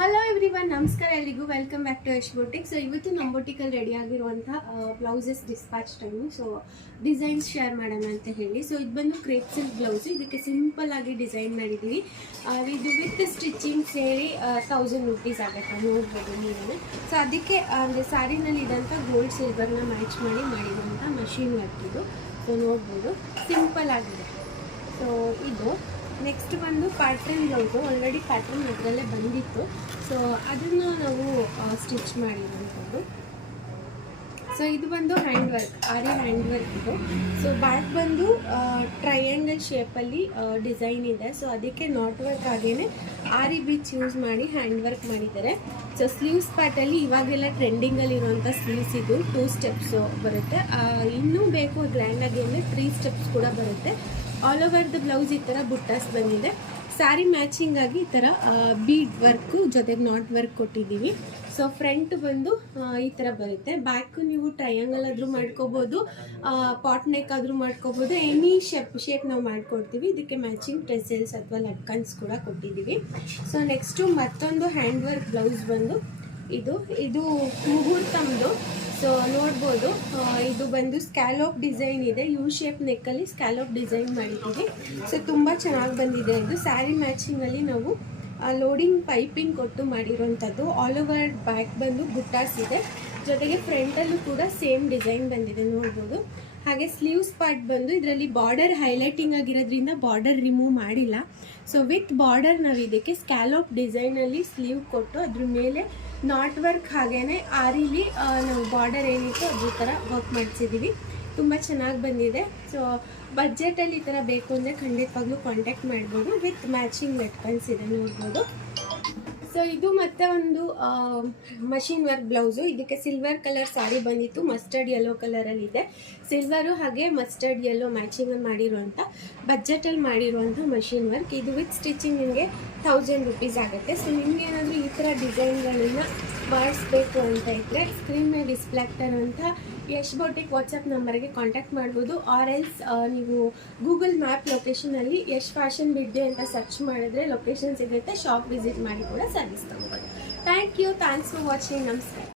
Hello everyone, ನಮಸ್ಕಾರ ಎಲ್ರಿಗೂ. Welcome back to Yash boutique. So ಇವತ್ತು ನಮ್ಮ ಬೊಟಿಕಲ್ಲಿ ರೆಡಿ ಆಗಿರುವಂಥ blouses dispatch time. So designs share ಮಾಡೋಣ ಅಂತ ಹೇಳಿ. ಸೊ ಇದು ಬಂದು ಕ್ರೇಪ್ ಸಿಲ್ಕ್ ಬ್ಲೌಸು. ಇದಕ್ಕೆ ಸಿಂಪಲ್ ಆಗಿ ಡಿಸೈನ್ ಮಾಡಿದ್ದೀವಿ. ಇದು ವಿತ್ ಸ್ಟಿಚಿಂಗ್ ಸೇರಿ 1000 ರೂಪೀಸ್ ಆಗುತ್ತೆ, ನೋಡ್ಬೋದು ನೀವು. ಸೊ ಅದಕ್ಕೆ ಅಂದರೆ ಸ್ಯಾರಿನಲ್ಲಿ ಇದ್ದಂಥ ಗೋಲ್ಡ್ ಸಿಲ್ವರ್ನ ಮ್ಯಾಚ್ ಮಾಡಿ ಮಾಡಿರುವಂಥ ಮಷೀನ್ ವರ್ಕ್ ಇದು. ಸೊ ನೋಡ್ಬೋದು, ಸಿಂಪಲ್ ಆಗಿದೆ. ಸೊ ಇದು ನೆಕ್ಸ್ಟ್ ಬಂದು ಪ್ಯಾಟ್ರನ್ ಬ್ಲೌಸು. ಆಲ್ರೆಡಿ ಪ್ಯಾಟ್ರನ್ ಅದರಲ್ಲೇ ಬಂದಿತ್ತು. ಸೊ ಅದನ್ನು ನಾವು ಸ್ಟಿಚ್ ಮಾಡಿರೋಂಥದ್ದು. ಸೊ ಇದು ಬಂದು ಹ್ಯಾಂಡ್ ವರ್ಕ್, ಆರಿ ಹ್ಯಾಂಡ್ ವರ್ಕ್ ಇದು. ಸೊ ಬ್ಯಾಕ್ ಬಂದು ಟ್ರಯಾಂಗಲ್ ಶೇಪಲ್ಲಿ ಡಿಸೈನ್ ಇದೆ. ಸೊ ಅದಕ್ಕೆ ನಾಟ್ ವರ್ಕ್ ಹಾಗೇ ಆರಿ ಬೀಚ್ ಯೂಸ್ ಮಾಡಿ ಹ್ಯಾಂಡ್ ವರ್ಕ್ ಮಾಡಿದ್ದಾರೆ. ಸೊ ಸ್ಲೀವ್ಸ್ ಪ್ಯಾಟಲ್ಲಿ ಇವಾಗೆಲ್ಲ ಟ್ರೆಂಡಿಂಗಲ್ಲಿ ಇರುವಂಥ ಸ್ಲೀವ್ಸ್ ಇದು 2 ಸ್ಟೆಪ್ಸು ಬರುತ್ತೆ. ಇನ್ನೂ ಬೇಕು ಗ್ರ್ಯಾಂಡಾಗಿ ಅಂದರೆ 3 ಸ್ಟೆಪ್ಸ್ ಕೂಡ ಬರುತ್ತೆ. ಆಲ್ ಓವರ್ ದ ಬ್ಲೌಸ್ ಈ ಥರ ಬುಟ್ಟಾಸ್ ಬಂದಿದೆ. ಸ್ಯಾರಿ ಮ್ಯಾಚಿಂಗ್ ಆಗಿ ಈ ಥರ ಬೀಡ್ ವರ್ಕು ಜೊತೆಗೆ ನಾಟ್ ವರ್ಕ್ ಕೊಟ್ಟಿದ್ದೀವಿ. ಸೊ ಫ್ರಂಟ್ ಬಂದು ಈ ಥರ ಬರುತ್ತೆ. ಬ್ಯಾಕು ನೀವು ಟ್ರಯಾಂಗಲ್ ಆದರೂ ಮಾಡ್ಕೋಬೋದು, ಪಾಟ್ ನೆಕ್ ಆದರೂ ಮಾಡ್ಕೋಬೋದು. ಎನಿ ಶೇಪ್ ನಾವು ಮಾಡ್ಕೊಡ್ತೀವಿ. ಇದಕ್ಕೆ ಮ್ಯಾಚಿಂಗ್ ಟ್ರೆಸಲ್ಸ್ ಅಥವಾ ಲಟ್ಕನ್ಸ್ ಕೂಡ ಕೊಟ್ಟಿದ್ದೀವಿ. ಸೊ ನೆಕ್ಸ್ಟು ಮತ್ತೊಂದು ಹ್ಯಾಂಡ್ ವರ್ಕ್ ಬ್ಲೌಸ್ ಬಂದು ಇದು ಮುಹೂರ್ತಮ್ದು. ಸೊ ನೋಡ್ಬೋದು, ಇದು ಬಂದು ಸ್ಕ್ಯಾಲೋಪ್ ಡಿಸೈನ್ ಇದೆ. ಯು ಶೇಪ್ ನೆಕ್ಕಲ್ಲಿ ಸ್ಕ್ಯಾಲೋಪ್ ಡಿಸೈನ್ ಮಾಡಿದ್ದೀವಿ. ಸೊ ತುಂಬ ಚೆನ್ನಾಗಿ ಬಂದಿದೆ. ಇದು ಸ್ಯಾರಿ ಮ್ಯಾಚಿಂಗಲ್ಲಿ ನಾವು ಲೋಡಿಂಗ್ ಪೈಪಿಂಗ್ ಕೊಟ್ಟು ಮಾಡಿರೋಂಥದ್ದು. ಆಲ್ ಓವರ್ ಬ್ಯಾಕ್ ಬಂದು ಬುಟ್ಟಾಸ್ ಇದೆ. ಜೊತೆಗೆ ಫ್ರಂಟಲ್ಲೂ ಕೂಡ ಸೇಮ್ ಡಿಸೈನ್ ಬಂದಿದೆ, ನೋಡ್ಬೋದು. ಹಾಗೆ ಸ್ಲೀವ್ಸ್ ಪಾರ್ಟ್ ಬಂದು ಇದರಲ್ಲಿ ಬಾರ್ಡರ್ ಹೈಲೈಟಿಂಗ್ ಆಗಿರೋದ್ರಿಂದ ಬಾರ್ಡರ್ ರಿಮೂವ್ ಮಾಡಿಲ್ಲ. ಸೊ ವಿತ್ ಬಾರ್ಡರ್ ನಾವು ಇದಕ್ಕೆ ಸ್ಕ್ಯಾಲೋಪ್ ಡಿಸೈನಲ್ಲಿ ಸ್ಲೀವ್ ಕೊಟ್ಟು ಅದ್ರ ಮೇಲೆ ನಾಟ್ ವರ್ಕ್ ಹಾಗೇ ಆರಿಲಿ ನಾವು ಬಾರ್ಡರ್ ಏನಿತ್ತು ಅದ್ರ ಥರ ವರ್ಕ್ ಮಾಡಿಸಿದ್ದೀವಿ. ತುಂಬ ಚೆನ್ನಾಗಿ ಬಂದಿದೆ. ಸೊ ಬಜೆಟಲ್ಲಿ ಈ ಥರ ಬೇಕು ಅಂದರೆ ಖಂಡಿತವಾಗ್ಲೂ ಕಾಂಟ್ಯಾಕ್ಟ್ ಮಾಡ್ಬೋದು. ವಿತ್ ಮ್ಯಾಚಿಂಗ್ ಲಟ್ಕನ್ಸ್ ಇದೆ, ನೋಡ್ಬೋದು. ಸೊ ಇದು ಮತ್ತೆ ಒಂದು ಮಷೀನ್ ವರ್ಕ್ ಬ್ಲೌಸು. ಇದಕ್ಕೆ ಸಿಲ್ವರ್ ಕಲರ್ ಸ್ಯಾರಿ ಬಂದಿತ್ತು, ಮಸ್ಟರ್ಡ್ ಯೆಲ್ಲೋ ಕಲರಲ್ಲಿ ಇದೆ. ಸಿಲ್ವರು ಹಾಗೆ ಮಸ್ಟರ್ಡ್ ಯೆಲ್ಲೋ ಮ್ಯಾಚಿಂಗಲ್ಲಿ ಮಾಡಿರುವಂಥ ಬಜೆಟಲ್ಲಿ ಮಾಡಿರುವಂಥ ಮಷೀನ್ ವರ್ಕ್. ಇದು ವಿತ್ ಸ್ಟಿಚಿಂಗ್ ನಿಮಗೆ 1000 ರೂಪೀಸ್ ಆಗುತ್ತೆ. ಸೊ ನಿಮ್ಗೆ ಏನಾದರೂ ಈ ಥರ ಡಿಸೈನ್ಗಳನ್ನು ಮಾಡಿಸ್ಬೇಕು ಅಂತ ಇದ್ದರೆ ಸ್ಕ್ರೀನ್ ಮೇಲೆ ಡಿಸ್ಪ್ಲೇ ಆಗ್ತಾರಂಥ ಯಶ್ ಬೊಟಿಕ್ ವಾಟ್ಸಪ್ ನಂಬರ್ಗೆ ಕಾಂಟ್ಯಾಕ್ಟ್ ಮಾಡ್ಬೋದು. ಆರ್ ಎಲ್ಸ್ ನೀವು ಗೂಗಲ್ ಮ್ಯಾಪ್ ಲೊಕೇಶನಲ್ಲಿ ಯಶ್ ಫ್ಯಾಷನ್ ಬಿಡ್ಡೆ ಅಂತ ಸರ್ಚ್ ಮಾಡಿದ್ರೆ ಲೊಕೇಶನ್ ಸಿಗುತ್ತೆ. ಶಾಪ್ ವಿಸಿಟ್ ಮಾಡಿ ಕೂಡ ಸರ್ವಿಸ್ ತಗೋಬೋದು. Thank you, thanks for watching. ನಮಸ್ಕಾರ.